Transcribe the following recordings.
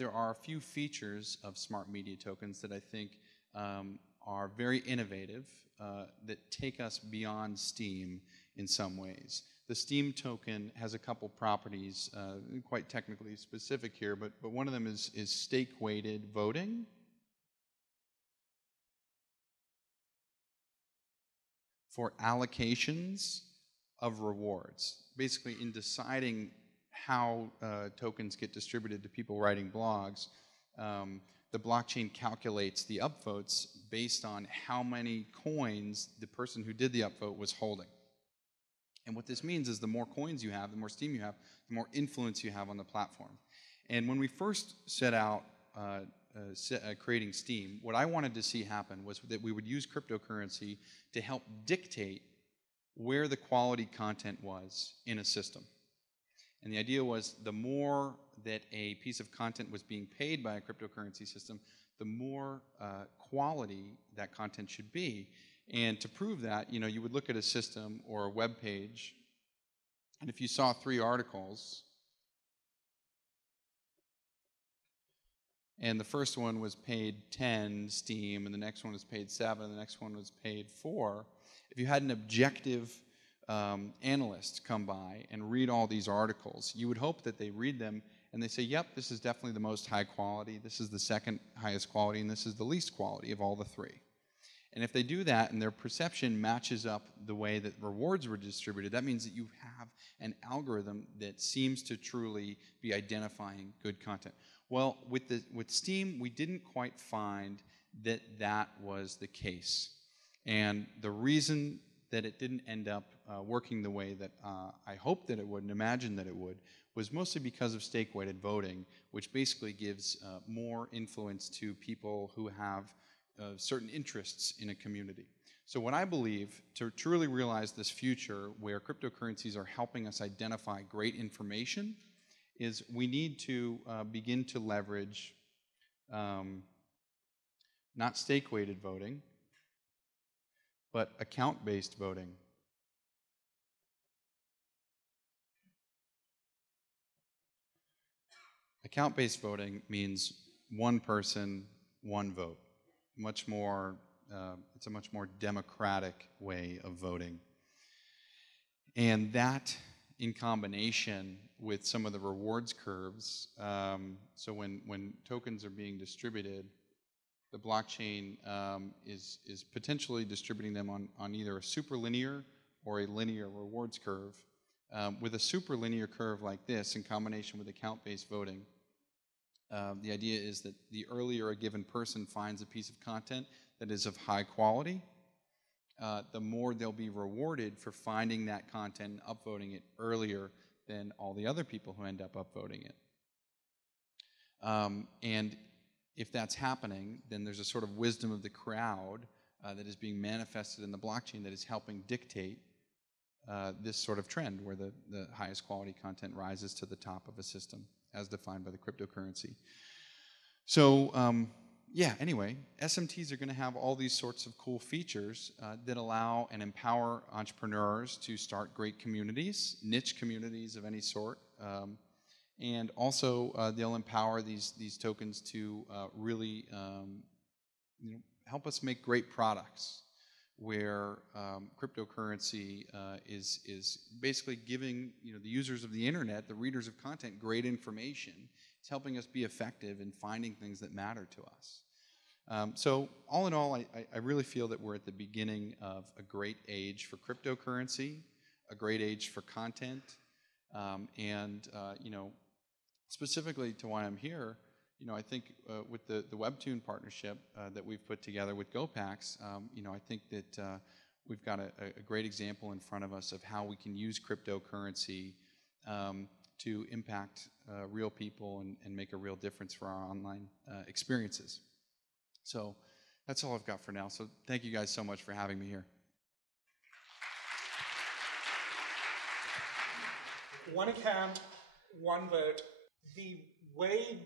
there are a few features of smart media tokens that I think are very innovative, that take us beyond Steem in some ways. The Steem token has a couple properties, quite technically specific here, but one of them is stake-weighted voting. For allocations of rewards. Basically, in deciding how tokens get distributed to people writing blogs, the blockchain calculates the upvotes based on how many coins the person who did the upvote was holding. And what this means is the more coins you have, the more Steem you have, the more influence you have on the platform. And when we first set out creating Steem, what I wanted to see happen was that we would use cryptocurrency to help dictate where the quality content was in a system. And the idea was the more that a piece of content was being paid by a cryptocurrency system, the more quality that content should be. And to prove that, you would look at a system or a web page, and if you saw 3 articles, and the first one was paid 10 Steem, and the next one was paid 7, and the next one was paid 4. If you had an objective analyst come by and read all these articles, you would hope that they read them and they say, yep, this is definitely the most high quality, this is the second highest quality, and this is the least quality of all the 3. And if they do that and their perception matches up the way that rewards were distributed, that means that you have an algorithm that seems to truly be identifying good content. Well, with Steem, we didn't quite find that that was the case. And the reason that it didn't end up working the way that I hoped that it would and imagined that it would was mostly because of stake-weighted voting, which basically gives more influence to people who have certain interests in a community. So what I believe, to truly realize this future where cryptocurrencies are helping us identify great information, is we need to begin to leverage not stake-weighted voting, but account-based voting. Account-based voting means one person, one vote. Much more, it's a much more democratic way of voting. And that, in combination with some of the rewards curves, so when tokens are being distributed, the blockchain is potentially distributing them on either a superlinear or a linear rewards curve. With a superlinear curve like this, in combination with account-based voting, the idea is that the earlier a given person finds a piece of content that is of high quality, the more they'll be rewarded for finding that content and upvoting it earlier than all the other people who end up upvoting it. And if that's happening, then there's a sort of wisdom of the crowd that is being manifested in the blockchain that is helping dictate this sort of trend where the highest quality content rises to the top of a system as defined by the cryptocurrency. So yeah, anyway, SMTs are going to have all these sorts of cool features that allow and empower entrepreneurs to start great communities, niche communities of any sort, and also they'll empower these tokens to really help us make great products where cryptocurrency is basically giving the users of the internet, the readers of content, great information. It's helping us be effective in finding things that matter to us. So all in all, I really feel that we're at the beginning of a great age for cryptocurrency, a great age for content, and specifically to why I'm here, I think with the Webtoon partnership that we've put together with GoPax, I think that we've got a great example in front of us of how we can use cryptocurrency to impact real people and make a real difference for our online experiences. So that's all I've got for now. So thank you guys so much for having me here. One account, one vote. The way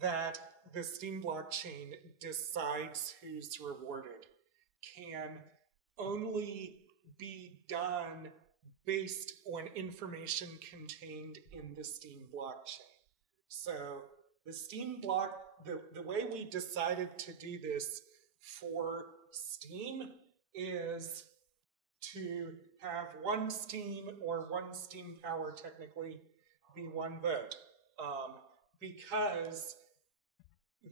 that the Steem blockchain decides who's rewarded can only be done based on information contained in the Steem blockchain. So The Steem block, the way we decided to do this for Steem is to have one Steem or one Steem power technically be one vote. Because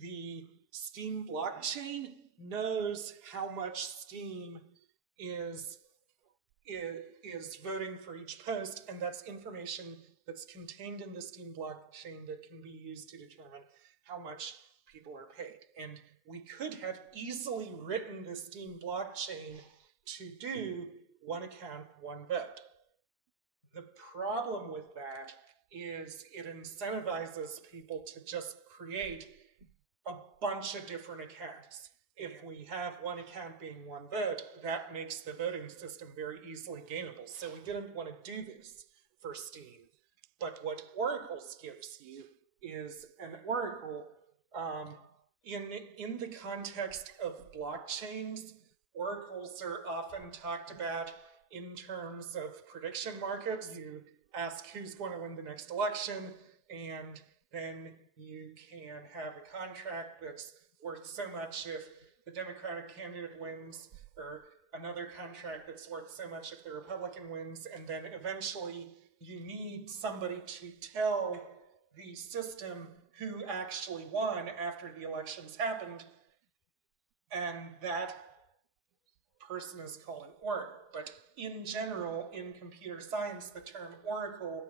the Steem blockchain knows how much Steem is voting for each post, and that's information that's contained in the Steem blockchain that can be used to determine how much people are paid. And we could have easily written the Steem blockchain to do one account, one vote. The problem with that is it incentivizes people to just create a bunch of different accounts. If we have one account being one vote, that makes the voting system very easily gameable. So we didn't want to do this for Steem. But what Oracles gives you is an Oracle. In the context of blockchains, Oracles are often talked about in terms of prediction markets. You ask who's going to win the next election, and then you can have a contract that's worth so much if the Democratic candidate wins, or another contract that's worth so much if the Republican wins, and then eventually you need somebody to tell the system who actually won after the elections happened, and that person is called an oracle. But in general, in computer science, the term oracle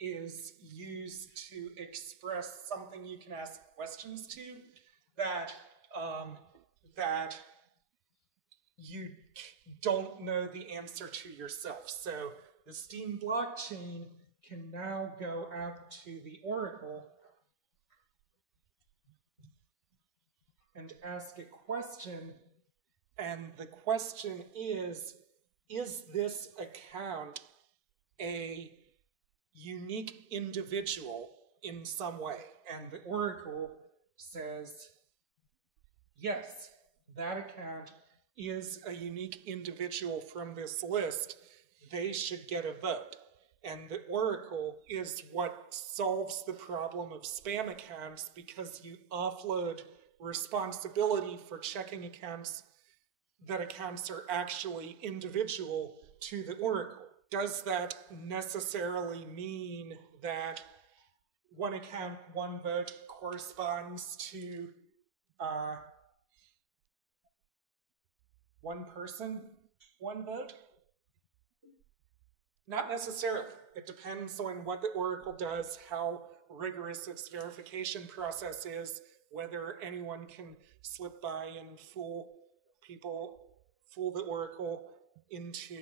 is used to express something you can ask questions to that you don't know the answer to yourself. So the Steem blockchain can now go out to the oracle and ask a question, and the question is this account a unique individual in some way? And the oracle says, yes, that account is a unique individual from this list. They should get a vote. And the oracle is what solves the problem of spam accounts, because you offload responsibility for checking accounts that accounts are actually individual to the oracle. Does that necessarily mean that one account, one vote corresponds to one person, one vote? Not necessarily. It depends on what the oracle does, how rigorous its verification process is, whether anyone can slip by and fool the oracle into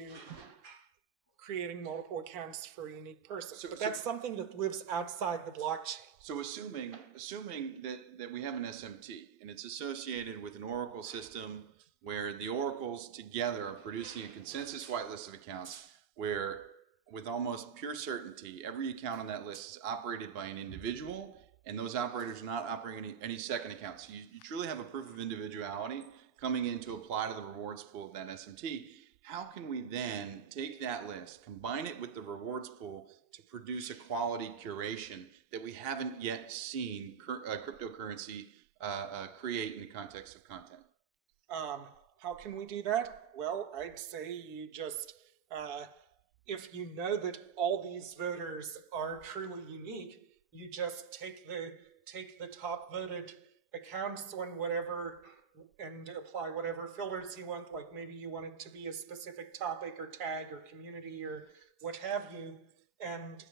creating multiple accounts for a unique person. But that's something that lives outside the blockchain. So assuming that we have an SMT and it's associated with an oracle system where the oracles together are producing a consensus whitelist of accounts where, with almost pure certainty, every account on that list is operated by an individual, and those operators are not operating any second accounts. So you truly have a proof of individuality coming in to apply to the rewards pool of that SMT. How can we then take that list, combine it with the rewards pool to produce a quality curation that we haven't yet seen cryptocurrency create in the context of content? How can we do that? Well, I'd say you just, if you know that all these voters are truly unique, you just take the top voted accounts on whatever and apply whatever filters you want, like maybe you want it to be a specific topic or tag or community or what have you, and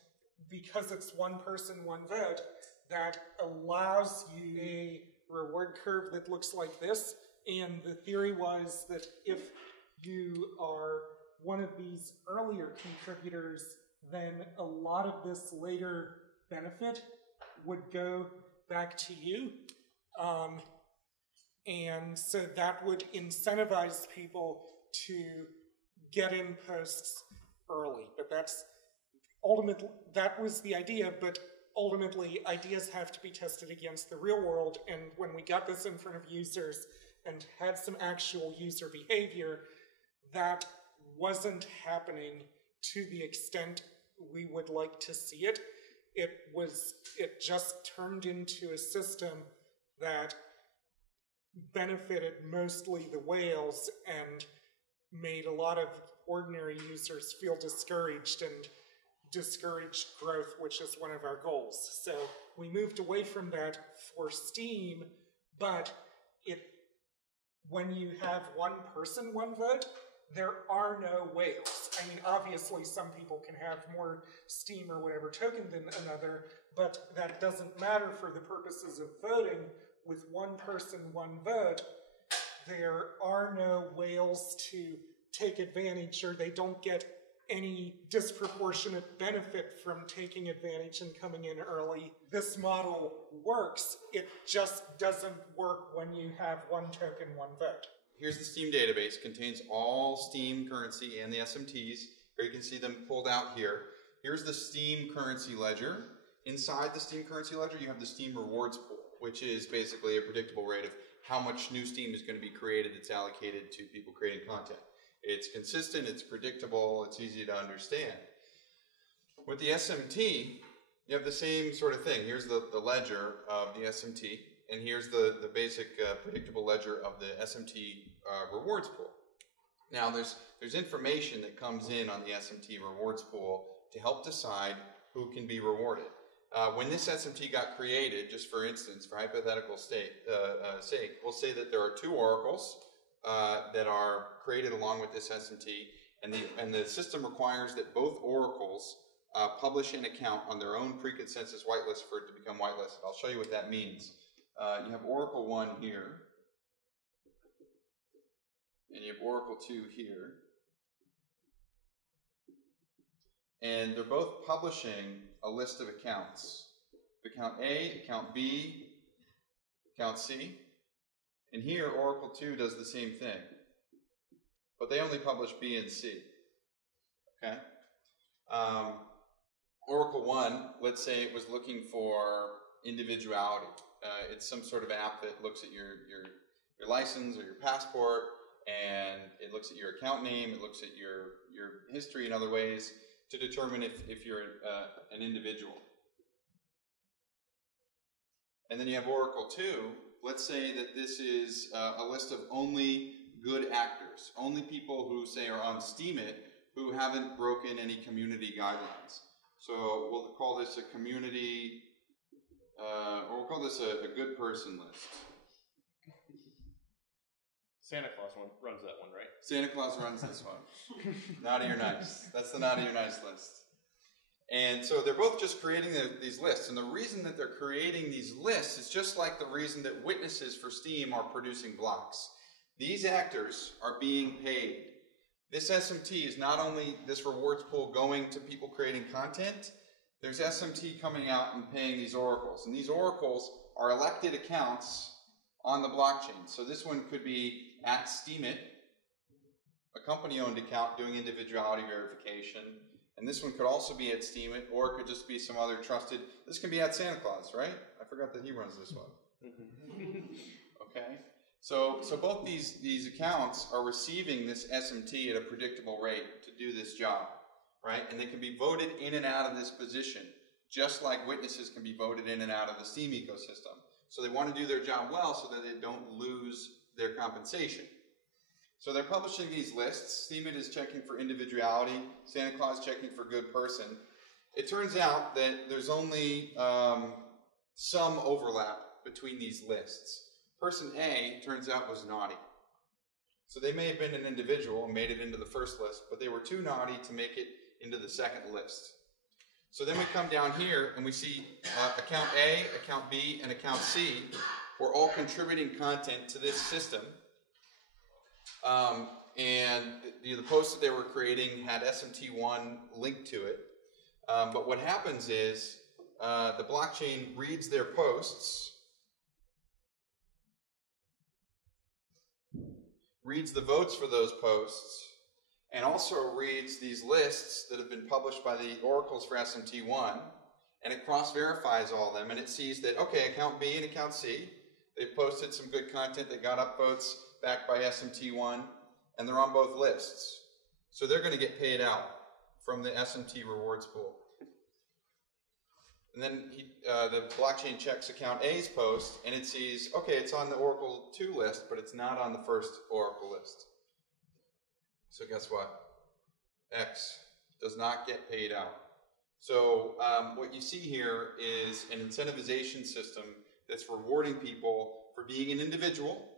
because it's one person, one vote, that allows you a reward curve that looks like this. And the theory was that if you are one of these earlier contributors, then a lot of this later benefit would go back to you. And so that would incentivize people to get in posts early. But that was the idea, but ultimately ideas have to be tested against the real world. And when we got this in front of users and had some actual user behavior, that wasn't happening to the extent we would like to see it. it just turned into a system that benefited mostly the whales and made a lot of ordinary users feel discouraged and discouraged growth, which is one of our goals. So we moved away from that for Steem, but when you have one person, one vote, there are no whales. I mean, obviously some people can have more Steem or whatever token than another, but that doesn't matter for the purposes of voting. With one person, one vote, there are no whales to take advantage, or they don't get any disproportionate benefit from taking advantage and coming in early. This model works, it just doesn't work when you have one token, one vote. Here's the Steem database. It contains all Steem currency and the SMTs. Here you can see them pulled out here. Here's the Steem currency ledger. Inside the Steem currency ledger, you have the Steem rewards pool, which is basically a predictable rate of how much new Steem is going to be created that's allocated to people creating content. It's consistent, it's predictable, it's easy to understand. With the SMT, you have the same sort of thing. Here's the ledger of the SMT, and here's the basic predictable ledger of the SMT rewards pool. Now, there's information that comes in on the SMT rewards pool to help decide who can be rewarded. When this SMT got created, just for instance, for hypothetical sake, we'll say that there are two oracles that are created along with this SMT, and the system requires that both oracles publish an account on their own pre-consensus whitelist for it to become whitelisted. I'll show you what that means. You have Oracle 1 here, and you have Oracle 2 here, and they're both publishing a list of accounts. Account A, account B, account C. And here, Oracle 2 does the same thing, but they only publish B and C, okay? Oracle 1, let's say it was looking for individuality. It's some sort of app that looks at your license or your passport, and it looks at your account name, it looks at your history in other ways to determine if you're an individual. And then you have Oracle 2. Let's say that this is a list of only good actors, only people who say are on Steemit who haven't broken any community guidelines. So we'll call this a community, or we'll call this a good person list. Santa Claus runs that one, right? Santa Claus runs this one. Naughty or nice. That's the naughty or nice list. And so they're both just creating these lists. And the reason that they're creating these lists is just like the reason that witnesses for Steem are producing blocks. These actors are being paid. This SMT is not only this rewards pool going to people creating content, there's SMT coming out and paying these oracles. And these oracles are elected accounts on the blockchain. So this one could be at Steemit, a company-owned account doing individuality verification. And this one could also be at Steemit, or it could just be some other trusted. This can be at Santa Claus, right? I forgot that he runs this one. Okay? So both these accounts are receiving this SMT at a predictable rate to do this job, right? And they can be voted in and out of this position, just like witnesses can be voted in and out of the Steem ecosystem. So they want to do their job well so that they don't lose their compensation. So they're publishing these lists. Steemit is checking for individuality. Santa Claus checking for good person. It turns out that there's only some overlap between these lists. Person A, turns out, was naughty. So they may have been an individual and made it into the first list, but they were too naughty to make it into the second list. So then we come down here and we see account A, account B, and account C were all contributing content to this system. And the posts that they were creating had SMT1 linked to it. But what happens is the blockchain reads their posts, reads the votes for those posts, and also reads these lists that have been published by the oracles for SMT1, and it cross-verifies all of them, and it sees that, okay, account B and account C, they've posted some good content, they got upvotes backed by SMT1, and they're on both lists. So they're going to get paid out from the SMT rewards pool. And then the blockchain checks account A's post, and it sees, okay, it's on the Oracle 2 list, but it's not on the first Oracle list. So guess what? X does not get paid out. So what you see here is an incentivization system that's rewarding people for being an individual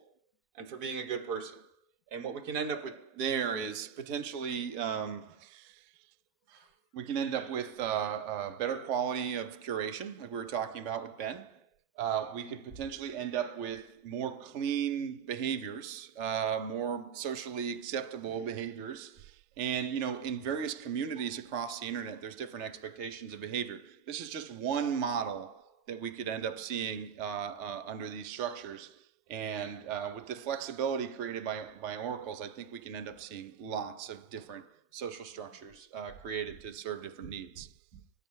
and for being a good person. And what we can end up with there is potentially we can end up with better quality of curation, like we were talking about with Ben. We could potentially end up with more clean behaviors, more socially acceptable behaviors. And, you know, in various communities across the internet, there's different expectations of behavior. This is just one model that we could end up seeing under these structures. And with the flexibility created by oracles, I think we can end up seeing lots of different social structures created to serve different needs.